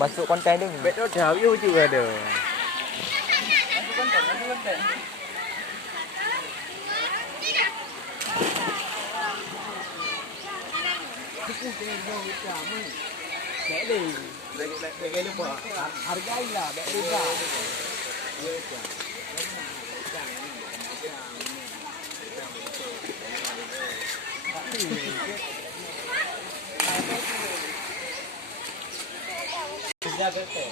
Masuk konten dulu. Betul dah, you juga ada. Hargailah, baik juga. Jaga tu.